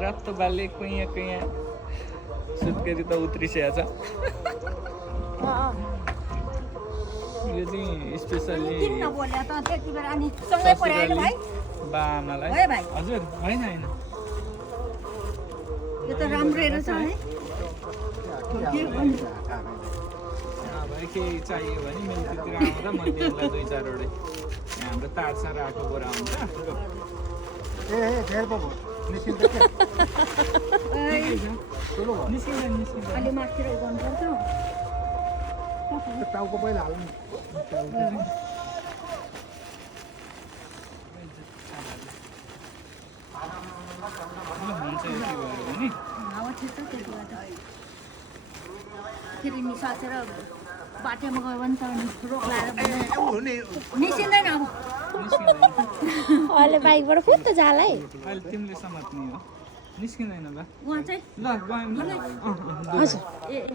रातो बाले कैया कैया सुत्केरी त उत्रिसकेको छ यो चाहिँ स्पेसल्ली बाआमालाई हजुर होइन होइन यो त राम्रो रहेछ है अब केही चाहियो भने मिल्तीतिर आउँदा म दिउँला 2-4 वटै हाम्रो तारसार आएको बोरा हुन्छ अलि माथितिर गर्नुपर्छ टाउको पहिला हाल्नु हुन्छ यति भयो भने हावा ठिक छ त्यति भएर फेरि निसाचेर बाटोमा गयो भने त रोक लाएर निस्किँदैन अब अहिले बाइकबाट फुत्त जाला है अहिले तिमीले समात्ने हो निस्किँदैन बा उहाँ चाहिँ ल गयौँ हजुर ए